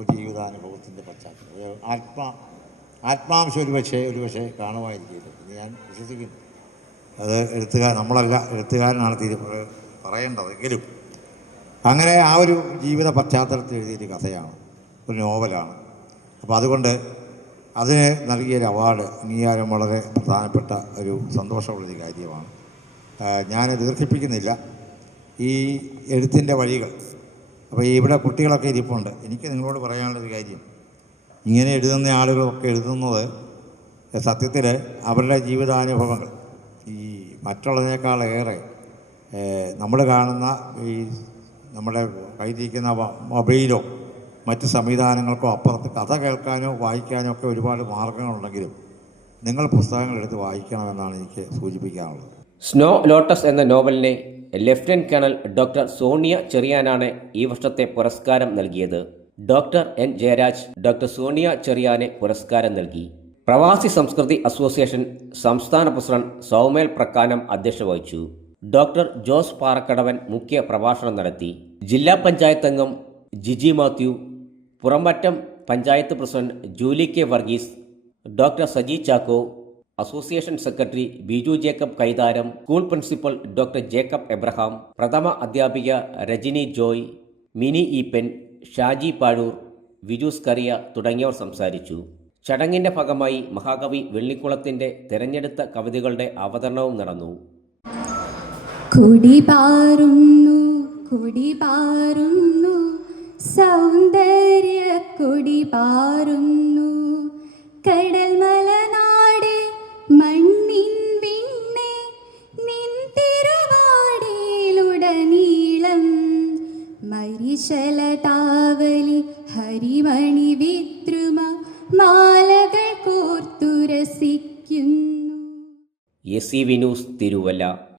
ഒരു ജീവിതാനുഭവത്തിന്റെ പശ്ചാത്തലം. ആത്മാ ആത്മാംശം ഒരു പക്ഷേ ഒരു പക്ഷേ കാണുമായിരിക്കില്ല. എന്ന് ഞാൻ വിശ്വസിക്കുന്നു. അത് എഴുത്തുകാരൻ നമ്മളല്ല എഴുത്തുകാരനാണ് തീരു പറയേണ്ടതെങ്കിലും അങ്ങനെ ആ ഒരു ജീവിത പശ്ചാത്തലത്തിൽ എഴുതിയൊരു കഥയാണ് ഒരു നോവലാണ്. അപ്പോൾ അതുകൊണ്ട് അതിന് നൽകിയൊരു അവാർഡ് അംഗീകാരം വളരെ പ്രധാനപ്പെട്ട ഒരു സന്തോഷമുള്ളൊരു കാര്യമാണ്. ഞാൻ ദീർഘിപ്പിക്കുന്നില്ല. ഈ എഴുത്തിന്റെ വഴികൾ അപ്പോൾ ഇവിടെ കുട്ടികളൊക്കെ ഇരിപ്പുണ്ട്. എനിക്ക് നിങ്ങളോട് പറയാനുള്ളൊരു കാര്യം. ഇങ്ങനെ എഴുതുന്ന ആളുകളൊക്കെ എഴുതുന്നത് സത്യത്തിൽ അവരുടെ ജീവിതാനുഭവങ്ങൾ. ഈ മറ്റുള്ളതിനേക്കാളേറെ നമ്മൾ കാണുന്ന ഈ നമ്മുടെ കയ്യിലിരിക്കുന്ന മൊബൈലോ മറ്റ് സംവിധാനങ്ങൾക്കോ അപ്പുറത്ത് കഥ കേൾക്കാനോ വായിക്കാനോ ഒക്കെ ഒരുപാട് മാർഗങ്ങളുണ്ടെങ്കിലും നിങ്ങൾ പുസ്തകങ്ങൾ എടുത്ത് വായിക്കണമെന്നാണ് എനിക്ക് സൂചിപ്പിക്കാനുള്ളത്. സ്നോ ലോട്ടസ് എന്ന നോവലിനെ ലെഫ്റ്റനന്റ് കേണൽ ഡോക്ടർ സോണിയ ചെറിയാനാണ് ഈ വർഷത്തെ പുരസ്കാരം നൽകിയത്. Doctor N Jayaraj doctor Sonia ചെറിയാനെ പുരസ്കാരം നൽകി. പ്രവാസി സംസ്കൃതി അസോസിയേഷൻ സംസ്ഥാന പ്രസിഡന്റ് സൗമേൽ പ്രക്കാനം അധ്യക്ഷത വഹിച്ചു. ഡോക്ടർ ജോസ് പാറക്കടവൻ മുഖ്യ പ്രഭാഷണം നടത്തി. ജില്ലാ പഞ്ചായത്ത് അംഗം Giji Mathew Purampattam panchayat president Julie K Varghese doctor Saji Chacko association secretary Biju Jacob Kaitharam school principal doctor Jacob Abraham പ്രഥമ അധ്യാപിക രജനി ജോയ് മിനി ഈപ്പൻ ഷാജി പാഴൂർ വിജു സ്കറിയ തുടങ്ങിയവർ സംസാരിച്ചു. ചടങ്ങിന്റെ ഭാഗമായി മഹാകവി വെള്ളിക്കുളത്തിന്റെ തിരഞ്ഞെടുത്ത കവിതകളുടെ അവതരണവും നടന്നു. സൗന്ദര്യ കൊടി പാറുന്നു കൊടി മരിശല താവലി ഹരിമണി വിദ്രുമ മാലകൾ കോർത്തുരസിക്കുന്നു. രസിക്കുന്നു എ സി വി തിരുവല്ല.